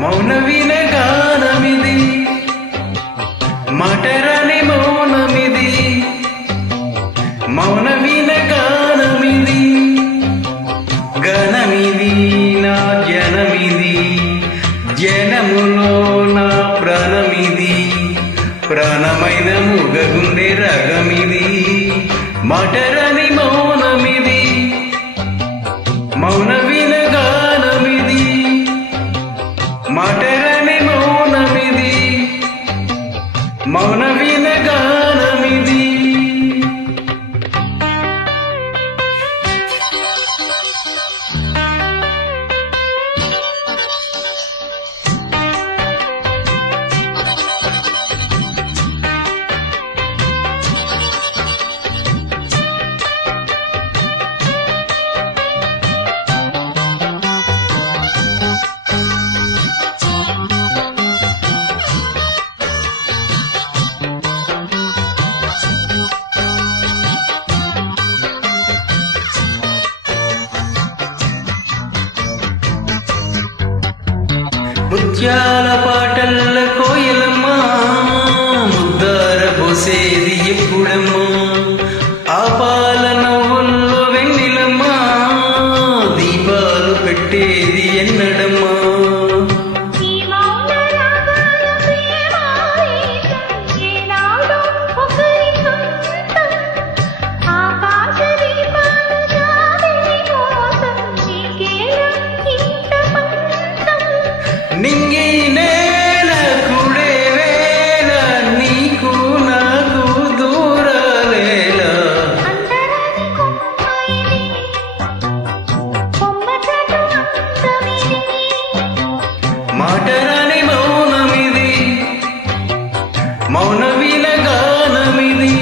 మౌన వినగానమిది మాటరాని మౌనమిది మౌన వినగానమిది గణమిది నా జనమిది జనములో నా ప్రాణమిది ప్రాణమైన ముగగుండె రగమిది మాటరాని మౌనమిది మౌన వినగానమిది మాటరాని మౌనమిది మౌన వినగానమిది ముత్యాల పాటల్ల కోయిలమ్మ ముద్దార పోసేది ఎప్పుడమ్మా ఆ పాల నవ్వుల్లో వెన్నెలమ్మ దీపాలు పెట్టేది ఎన్నడమ్మా నింగి నేల కుడే వేళ నీకు నాకు దూరాలేలా మాటరాని మౌనమిది మౌన వినగానమిది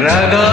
రాగా